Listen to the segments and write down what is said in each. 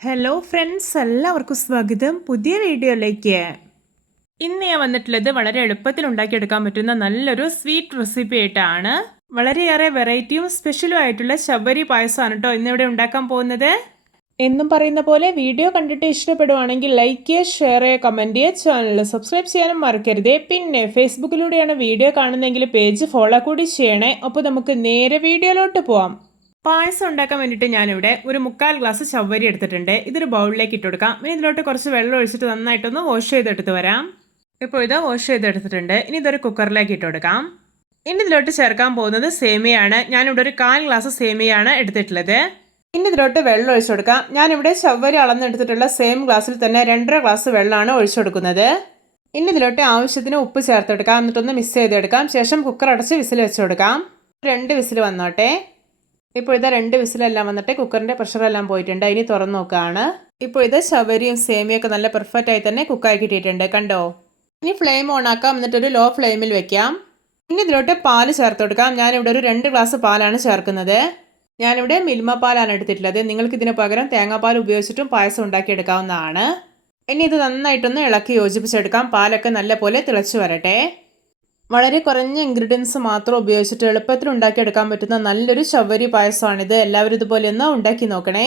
Hello friends, എല്ലാവർക്കും സ്വാഗതം പുതിയ വീഡിയോയിലേക്ക്. ഇന്ന് ഞാൻ വന്നിട്ടുള്ളത് വളരെ എളുപ്പത്തിൽ ഉണ്ടാക്കിയെടുക്കാൻ പറ്റുന്ന നല്ലൊരു സ്വീറ്റ് റെസിപ്പി ആയിട്ടാണ്. വളരെയേറെ വെറൈറ്റിയും സ്പെഷ്യലും ആയിട്ടുള്ള ശബരി പായസമാണ് കേട്ടോ ഇന്നിവിടെ ഉണ്ടാക്കാൻ പോകുന്നത്. എന്നും പറയുന്ന പോലെ വീഡിയോ കണ്ടിട്ട് ഇഷ്ടപ്പെടുവാണെങ്കിൽ ലൈക്ക് ചെയ്യുക, ഷെയർ ചെയ്യുക, കമൻറ്റ് ചെയ്യുക, ചാനൽ സബ്സ്ക്രൈബ് ചെയ്യാനും മറക്കരുതേ. പിന്നെ ഫേസ്ബുക്കിലൂടെയാണ് വീഡിയോ കാണുന്നതെങ്കിൽ പേജ് ഫോളോ കൂടി ചെയ്യണേ. അപ്പോൾ നമുക്ക് നേരെ വീഡിയോയിലോട്ട് പോവാം. പായസം ഉണ്ടാക്കാൻ വേണ്ടിയിട്ട് ഞാനിവിടെ ഒരു 1/4 ഗ്ലാസ് ചവ്വരി എടുത്തിട്ടുണ്ട്. ഇതൊരു ബൗളിലേക്ക് ഇട്ട് കൊടുക്കാം. ഇനി ഇതിലോട്ട് കുറച്ച് വെള്ളം ഒഴിച്ചിട്ട് നന്നായിട്ടൊന്ന് വാഷ് ചെയ്തെടുത്ത് വരാം. ഇപ്പോൾ ഇത് വാഷ് ചെയ്തെടുത്തിട്ടുണ്ട്. ഇനി ഇതൊരു കുക്കറിലേക്ക് ഇട്ട് കൊടുക്കാം. ഇനി ഇതിലോട്ട് ചേർക്കാൻ പോകുന്നത് സേമിയാണ്. ഞാനിവിടെ ഒരു 1/4 ഗ്ലാസ് സേമിയാണ് എടുത്തിട്ടുള്ളത്. ഇനി ഇതിലോട്ട് വെള്ളം ഒഴിച്ചു കൊടുക്കാം. ഞാനിവിടെ ചവ്വരി അളന്നെടുത്തിട്ടുള്ള സെയിം ഗ്ലാസ്സിൽ തന്നെ 2.5 ഗ്ലാസ് വെള്ളമാണ് ഒഴിച്ചു കൊടുക്കുന്നത്. ഇനി ഇതിലോട്ട് ആവശ്യത്തിന് ഉപ്പ് ചേർത്തെടുക്കാം. എന്നിട്ടൊന്ന് മിക്സ് ചെയ്തെടുക്കാം. ശേഷം കുക്കർ അടച്ച് വിസിൽ വെച്ച് കൊടുക്കാം. 2 വിസിൽ വന്നോട്ടെ. ഇപ്പോൾ ഇത് 2 വിസിലെല്ലാം വന്നിട്ട് കുക്കറിൻ്റെ പ്രഷറെല്ലാം പോയിട്ടുണ്ട്. ഇനി തുറന്നു നോക്കുകയാണ്. ഇപ്പോൾ ഇത് ചവരിയും സേമിയൊക്കെ നല്ല പെർഫെക്റ്റ് ആയി തന്നെ കുക്കായി കിട്ടിയിട്ടുണ്ട്. കണ്ടോ? ഇനി ഫ്ലെയിം ഓൺ ആക്കാം. എന്നിട്ടൊരു ലോ ഫ്ലെയിമിൽ വെക്കാം. ഇനി ഇതിലോട്ട് പാല് ചേർത്ത് കൊടുക്കാം. ഞാനിവിടെ ഒരു 2 ഗ്ലാസ് പാലാണ് ചേർക്കുന്നത്. ഞാനിവിടെ മിൽമ പാലാണ് എടുത്തിട്ടുള്ളത്. നിങ്ങൾക്ക് ഇതിന് പകരം തേങ്ങാപ്പാൽ ഉപയോഗിച്ചിട്ടും പായസം ഉണ്ടാക്കിയെടുക്കാവുന്നതാണ്. ഇനി ഇത് നന്നായിട്ടൊന്ന് ഇളക്കി യോജിപ്പിച്ചെടുക്കാം. പാലൊക്കെ നല്ലപോലെ തിളച്ച് വരട്ടെ. വളരെ കുറഞ്ഞ ഇൻഗ്രീഡിയൻസ് മാത്രം ഉപയോഗിച്ചിട്ട് എളുപ്പത്തിൽ ഉണ്ടാക്കിയെടുക്കാൻ പറ്റുന്ന നല്ലൊരു ചവ്വരി പായസമാണിത്. എല്ലാവരും ഇതുപോലെ ഒന്ന് ഉണ്ടാക്കി നോക്കണേ.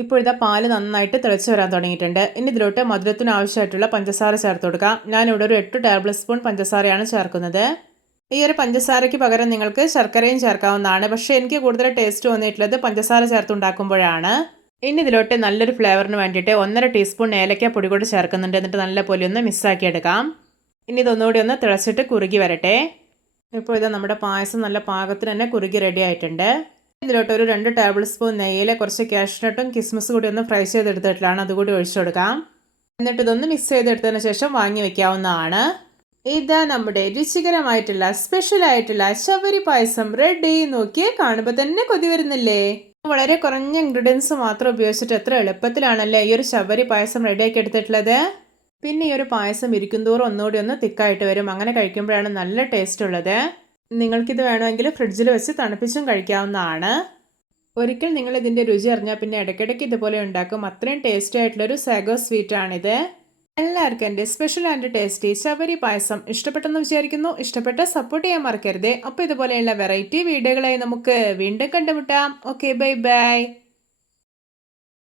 ഇപ്പോൾ ഇതാ പാല് നന്നായിട്ട് തിളച്ച് വരാൻ തുടങ്ങിയിട്ടുണ്ട്. ഇനി ഇതിലോട്ട് മധുരത്തിന് ആവശ്യമായിട്ടുള്ള പഞ്ചസാര ചേർത്ത് കൊടുക്കാം. ഞാനിവിടെ ഒരു 8 ടേബിൾ സ്പൂൺ പഞ്ചസാരയാണ് ചേർക്കുന്നത്. ഈ ഒരു പഞ്ചസാരയ്ക്ക് പകരം നിങ്ങൾക്ക് ശർക്കരയും ചേർക്കാവുന്നതാണ്. പക്ഷേ എനിക്ക് കൂടുതൽ ടേസ്റ്റ് തോന്നിയിട്ടുള്ളത് പഞ്ചസാര ചേർത്തുണ്ടാക്കുമ്പോഴാണ്. ഇനി ഇതിലോട്ട് നല്ലൊരു ഫ്ലേവറിന് വേണ്ടിയിട്ട് 1.5 ടീസ്പൂൺ ഏലക്ക പൊടി കൂടി ചേർക്കുന്നുണ്ട്. എന്നിട്ട് നല്ലപോലെ ഒന്ന് മിക്സാക്കി എടുക്കാം. ഇനി ഇതൊന്നുകൂടി ഒന്ന് തിളച്ചിട്ട് കുറുകി വരട്ടെ. ഇപ്പോൾ ഇത് നമ്മുടെ പായസം നല്ല പാകത്തിന് തന്നെ കുറുകി റെഡി ആയിട്ടുണ്ട്. ഇതിലോട്ട് ഒരു 2 ടേബിൾ സ്പൂൺ നെയ്യിൽ കുറച്ച് കാഷ്നട്ടും കിസ്മിസ് കൂടി ഒന്ന് ഫ്രൈ ചെയ്തെടുത്തിട്ടാണ് അതുകൂടി ഒഴിച്ചു കൊടുക്കാം. എന്നിട്ട് ഇതൊന്ന് മിക്സ് ചെയ്തെടുത്തതിന് ശേഷം വാങ്ങി വെക്കാവുന്നതാണ്. ഇതാ നമ്മുടെ രുചികരമായിട്ടുള്ള സ്പെഷ്യലായിട്ടുള്ള ചവ്വരി പായസം റെഡി. നോക്കിയേ, കാണുമ്പോൾ തന്നെ കൊതി വരുന്നില്ലേ? വളരെ കുറഞ്ഞ ഇൻഗ്രീഡിയൻസ് മാത്രം ഉപയോഗിച്ചിട്ട് എത്ര എളുപ്പത്തിലാണല്ലേ ഈ ഒരു ചവ്വരി പായസം റെഡിയാക്കി എടുത്തിട്ടുള്ളത്. പിന്നെ ഈ ഒരു പായസം ഇരിക്കുന്തോറും ഒന്നുകൂടി ഒന്ന് തിക്കായിട്ട് വരും. അങ്ങനെ കഴിക്കുമ്പോഴാണ് നല്ല ടേസ്റ്റ് ഉള്ളത്. നിങ്ങൾക്കിത് വേണമെങ്കിൽ ഫ്രിഡ്ജിൽ വെച്ച് തണുപ്പിച്ചും കഴിക്കാവുന്നതാണ്. ഒരിക്കൽ നിങ്ങൾ ഇതിൻ്റെ രുചി അറിഞ്ഞാൽ പിന്നെ ഇടയ്ക്കിടയ്ക്ക് ഇതുപോലെ ഉണ്ടാക്കും. അത്രയും ടേസ്റ്റി ആയിട്ടുള്ളൊരു സാഗോ സ്വീറ്റാണിത്. എല്ലാവർക്കും എൻ്റെ സ്പെഷ്യൽ ആൻഡ് ടേസ്റ്റി ചവ്വരി പായസം ഇഷ്ടപ്പെട്ടെന്ന് വിചാരിക്കുന്നു. ഇഷ്ടപ്പെട്ട സപ്പോർട്ട് ചെയ്യാൻ മറക്കരുതേ. അപ്പോൾ ഇതുപോലെയുള്ള വെറൈറ്റി വീഡിയോകളായി നമുക്ക് വീണ്ടും കണ്ടുമുട്ടാം. Okay, bye bye.